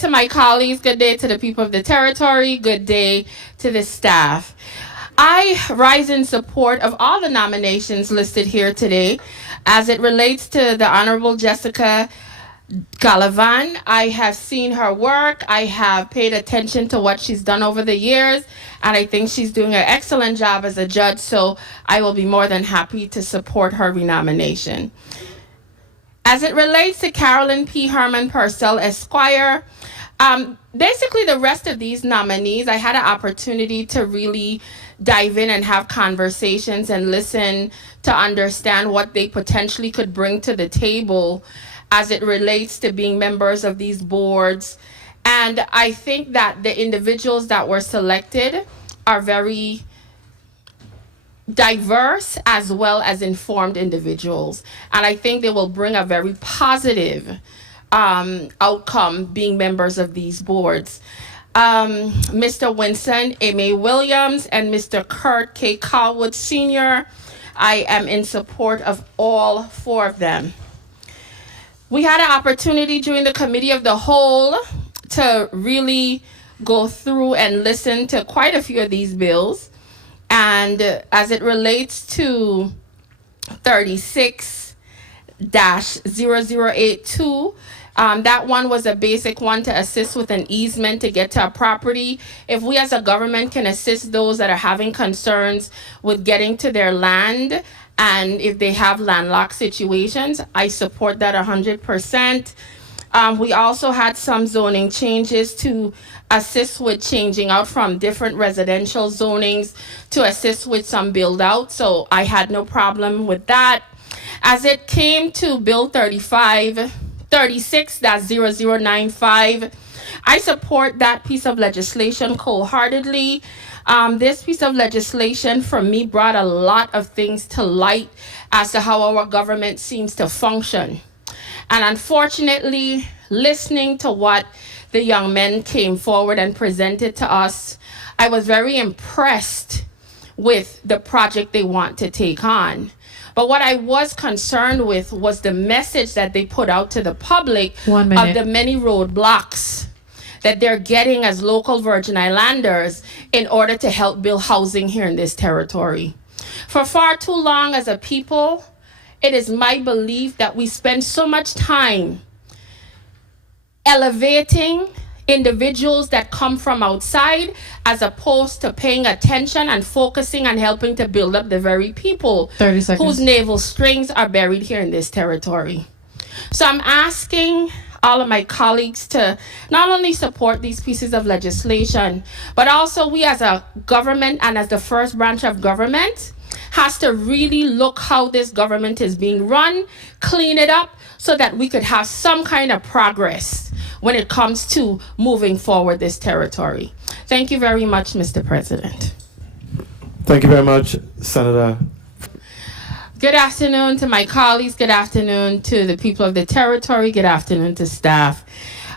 to my colleagues. Good day to the people of the territory. Good day to the staff. I rise in support of all the nominations listed here today. As it relates to the Honorable Jessica Gallivan, I have seen her work. I have paid attention to what she's done over the years, and I think she's doing an excellent job as a judge, so I will be more than happy to support her renomination. As it relates to Carolyn P. Herman Purcell Esquire, basically the rest of these nominees, I had an opportunity to really dive in and have conversations and listen to understand what they potentially could bring to the table as it relates to being members of these boards. And I think that the individuals that were selected are very diverse as well as informed individuals. And I think they will bring a very positive outcome being members of these boards. Mr. Winston M. Williams and Mr. Kurt K. Cowwood Sr., I am in support of all four of them. We had an opportunity during the Committee of the Whole to really go through and listen to quite a few of these bills. And as it relates to 36-0082, that one was a basic one to assist with an easement to get to a property. If we as a government can assist those that are having concerns with getting to their land, and if they have landlocked situations, I support that 100%. We also had some zoning changes to assist with changing out from different residential zonings to assist with some build out. So I had no problem with that. As it came to Bill 36-0095, I support that piece of legislation wholeheartedly. This piece of legislation for me brought a lot of things to light as to how our government seems to function. And unfortunately, listening to what the young men came forward and presented to us, I was very impressed with the project they want to take on. But what I was concerned with was the message that they put out to the public of the many roadblocks that they're getting as local Virgin Islanders in order to help build housing here in this territory. For far too long as a people, it is my belief that we spend so much time elevating individuals that come from outside as opposed to paying attention and focusing on helping to build up the very people whose navel strings are buried here in this territory. So I'm asking all of my colleagues to not only support these pieces of legislation, but also we as a government and as the first branch of government has to really look how this government is being run, clean it up so that we could have some kind of progress when it comes to moving forward this territory. Thank you very much, Mr. President. Thank you very much, Senator. Good afternoon to my colleagues. Good afternoon to the people of the territory. Good afternoon to staff.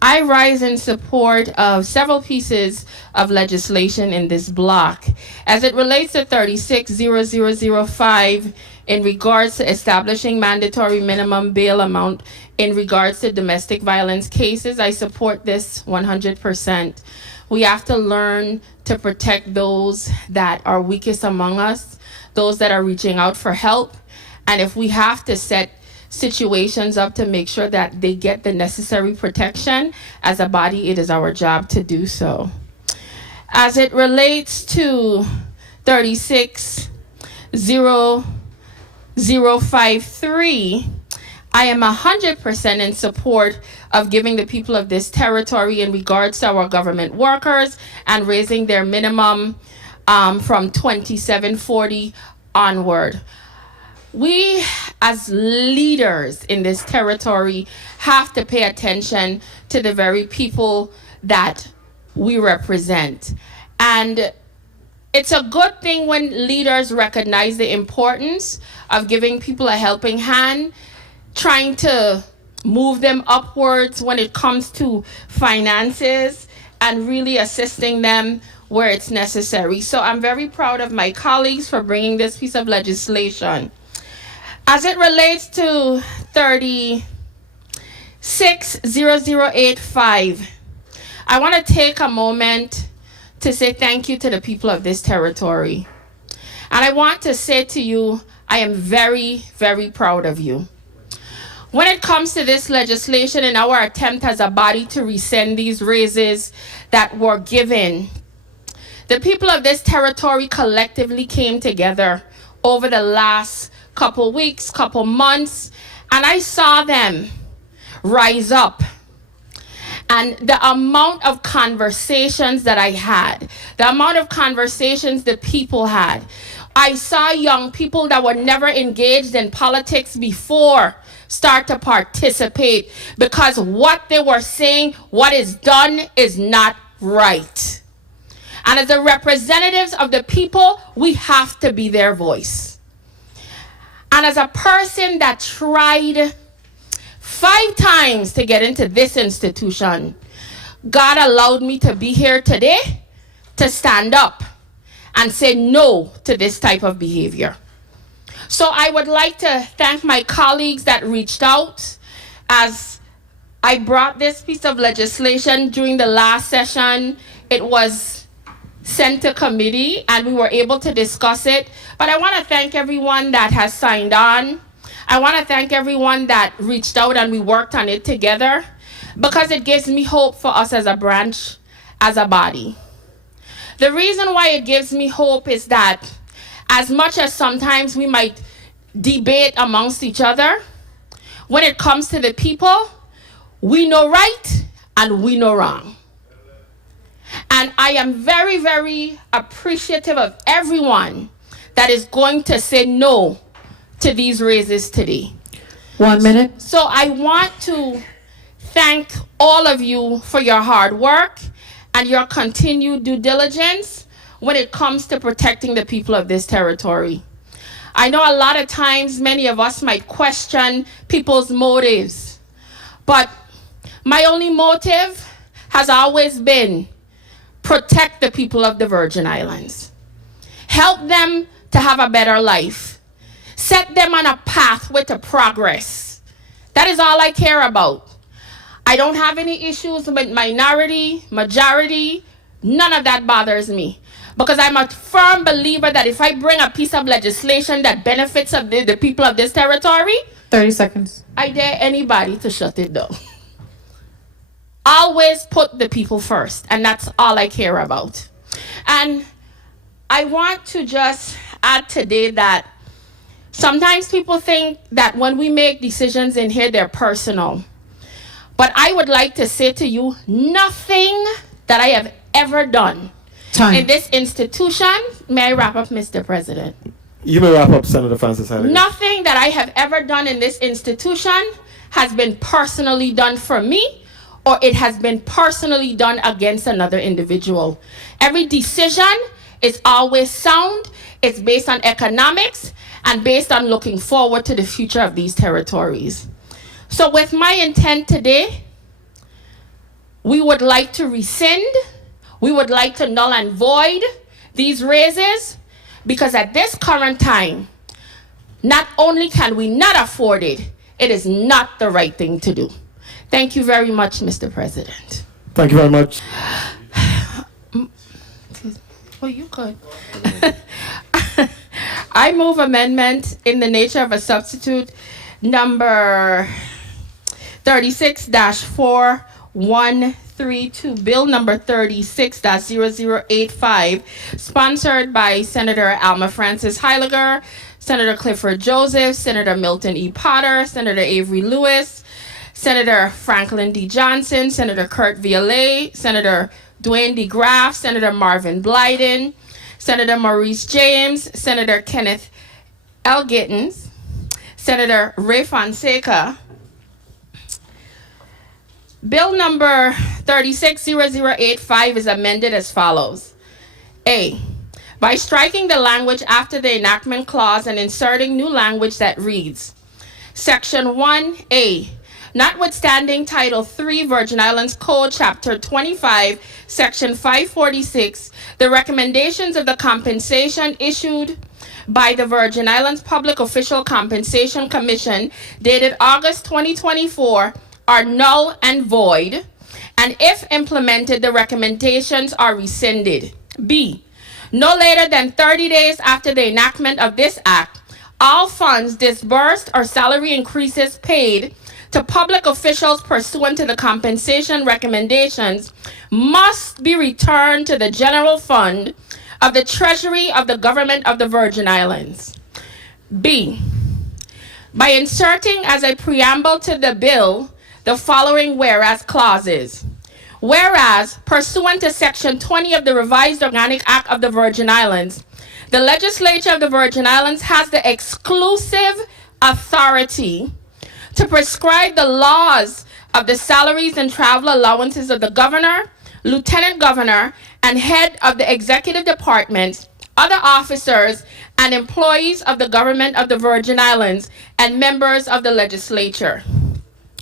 I rise in support of several pieces of legislation in this block. As it relates to 36-0005, in regards to establishing mandatory minimum bail amount in regards to domestic violence cases, I support this 100%. We have to learn to protect those that are weakest among us, those that are reaching out for help. And if we have to set situations up to make sure that they get the necessary protection, as a body, it is our job to do so. As it relates to 36-0053, I am 100% in support of giving the people of this territory in regards to our government workers and raising their minimum from $27.40 onward. We, as leaders in this territory, have to pay attention to the very people that we represent. And it's a good thing when leaders recognize the importance of giving people a helping hand, trying to move them upwards when it comes to finances, and really assisting them where it's necessary. So I'm very proud of my colleagues for bringing this piece of legislation. As it relates to 36-0085, I want to take a moment to say thank you to the people of this territory. And I want to say to you, I am very, very proud of you. When it comes to this legislation and our attempt as a body to rescind these raises that were given, the people of this territory collectively came together over the last couple weeks, couple months, and I saw them rise up. And the amount of conversations that I had, the amount of conversations the people had, I saw young people that were never engaged in politics before start to participate because what they were saying, what is done is not right. And as the representatives of the people, we have to be their voice. And as a person that tried 5 times to get into this institution, God allowed me to be here today to stand up and say no to this type of behavior. So I would like to thank my colleagues that reached out as I brought this piece of legislation during the last session. It was sent to committee and we were able to discuss it. But I want to thank everyone that has signed on. I want to thank everyone that reached out and we worked on it together because it gives me hope for us as a branch, as a body. The reason why it gives me hope is that as much as sometimes we might debate amongst each other, when it comes to the people, we know right and we know wrong. And I am very, very appreciative of everyone that is going to say no to these raises today. 1 minute. So I want to thank all of you for your hard work and your continued due diligence when it comes to protecting the people of this territory. I know a lot of times many of us might question people's motives, but my only motive has always been protect the people of the Virgin Islands. Help them to have a better life. Set them on a pathway to progress. That is all I care about. I don't have any issues with minority, majority. None of that bothers me. Because I'm a firm believer that if I bring a piece of legislation that benefits of the people of this territory, 30 seconds. I dare anybody to shut it down. Always put the people first, and that's all I care about. And I want to just add today that sometimes people think that when we make decisions in here, they're personal. But I would like to say to you, nothing that I have ever done in this institution, may I wrap up, Mr. President? You may wrap up, Senator Francis Halligan. Nothing that I have ever done in this institution has been personally done for me, or it has been personally done against another individual. Every decision is always sound, it's based on economics, and based on looking forward to the future of these territories. So with my intent today, we would like to rescind, we would like to null and void these raises, because at this current time, not only can we not afford it, it is not the right thing to do. Thank you very much, Mr. President. Thank you very much. Oh, you could. I move amendment in the nature of a substitute number 36-4132, bill number 36-0085, sponsored by Senator Alma Francis Heiliger, Senator Clifford Joseph, Senator Milton E. Potter, Senator Avery Lewis, Senator Franklin D. Johnson, Senator Kurt Violet, Senator Dwayne D. Graff, Senator Marvin Blyden, Senator Maurice James, Senator Kenneth L. Gittens, Senator Ray Fonseca. Bill number 36-0085 is amended as follows. A, by striking the language after the enactment clause and inserting new language that reads, Section 1A, notwithstanding Title 3 Virgin Islands Code, Chapter 25, Section 546, the recommendations of the compensation issued by the Virgin Islands Public Official Compensation Commission dated August 2024 are null and void, and if implemented, the recommendations are rescinded. B, no later than 30 days after the enactment of this act, all funds disbursed or salary increases paid to public officials pursuant to the compensation recommendations must be returned to the general fund of the Treasury of the Government of the Virgin Islands. B, by inserting as a preamble to the bill the following whereas clauses. Whereas, pursuant to Section 20 of the Revised Organic Act of the Virgin Islands, the Legislature of the Virgin Islands has the exclusive authority to prescribe the laws of the salaries and travel allowances of the governor, lieutenant governor, and head of the executive department, other officers, and employees of the government of the Virgin Islands, and members of the legislature.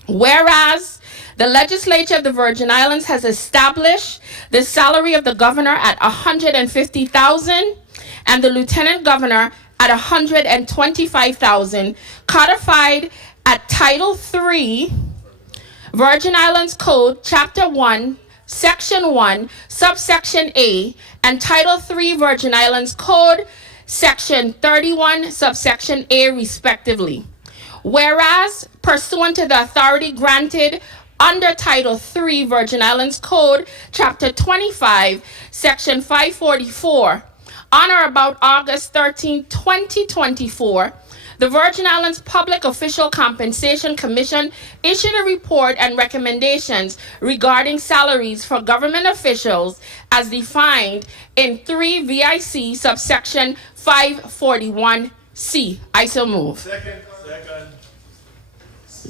Whereas, the legislature of the Virgin Islands has established the salary of the governor at $150,000 and the lieutenant governor at $125,000, codified at Title III, Virgin Islands Code, Chapter 1, Section 1, Subsection A, and Title III, Virgin Islands Code, Section 31, Subsection A, respectively. Whereas, pursuant to the authority granted under Title III, Virgin Islands Code, Chapter 25, Section 544, on or about August 13, 2024, the Virgin Islands Public Official Compensation Commission issued a report and recommendations regarding salaries for government officials as defined in 3 VIC subsection 541C. I so move. Second.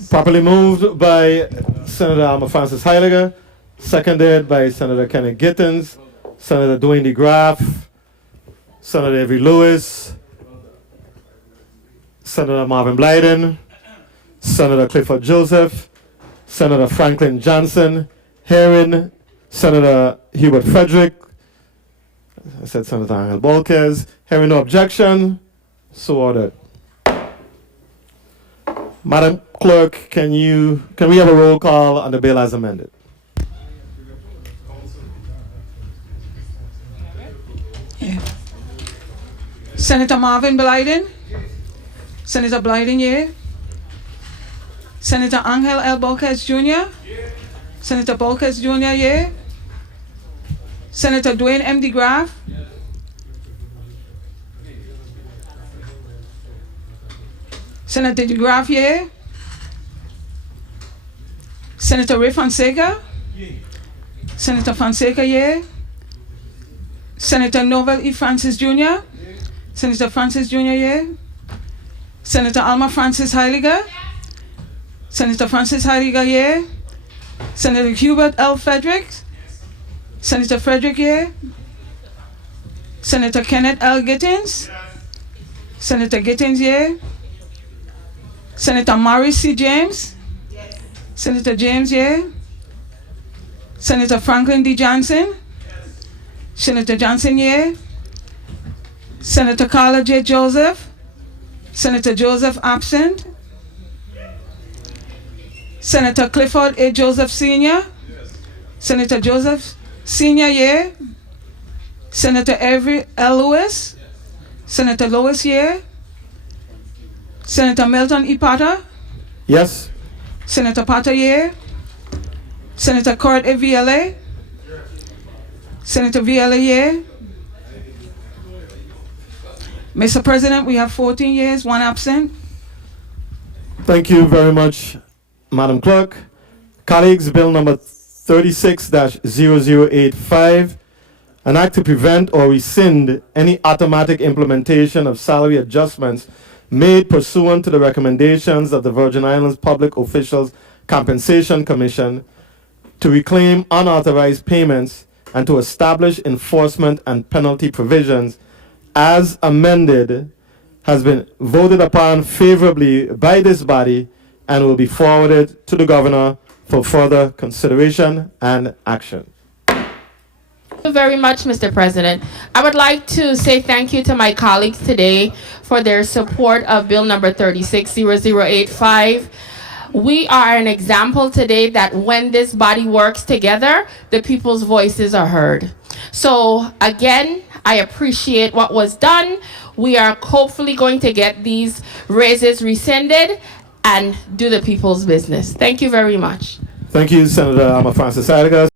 Properly moved by Senator Alma Francis Heiliger, seconded by Senator Kenneth Gittins, Senator Dwayne de Graaf, Senator Avery Lewis, Senator Marvin Blyden, Senator Clifford Joseph, Senator Franklin Johnson, hearing Senator Hubert Frederick, I said Senator Angel Bolquez, hearing no objection, so ordered. Madam Clerk, can we have a roll call on the bill as amended? Senator Marvin Blyden. Senator Blyden, yeah. Senator Angel L. Bolquez Jr. Senator Bolquez Jr., yeah. Senator Dwayne M. de Graaf. Senator de Graaf, yeah. Senator Ray Fonseca. Senator Fonseca, yeah. Senator Novel E. Francis Jr. Senator Francis Jr., yeah. Senator Alma Francis Heiliger. Senator Francis Heiliger, yeah. Senator Hubert L. Frederick. Senator Frederick, yeah. Senator Kenneth L. Gittins. Senator Gittins, yeah. Senator Maurice C. James. Senator James, yeah. Senator Franklin D. Johnson. Senator Johnson, yeah. Senator Carla J. Joseph. Senator Joseph absent. Senator Clifford A. Joseph Sr. Senator Joseph Sr., yeah. Senator Avery L. Lewis. Senator Lewis, yeah. Senator Milton E. Potter. Yes. Senator Potter, yeah. Senator Kurt A. Viale. Senator Viale, yeah. Mr. President, we have 14 yeas, 1 absent. Thank you very much, Madam Clerk. Colleagues, Bill number 36-0085, an act to prevent or rescind any automatic implementation of salary adjustments made pursuant to the recommendations of the Virgin Islands Public Officials Compensation Commission, to reclaim unauthorized payments and to establish enforcement and penalty provisions as amended, has been voted upon favorably by this body and will be forwarded to the governor for further consideration and action. Thank you very much, Mr. President. I would like to say thank you to my colleagues today for their support of Bill number 36-0085. We are an example today that when this body works together, the people's voices are heard. So again, I appreciate what was done. We are hopefully going to get these raises rescinded and do the people's business. Thank you very much. Thank you, Senator Alma Francis Heidegger.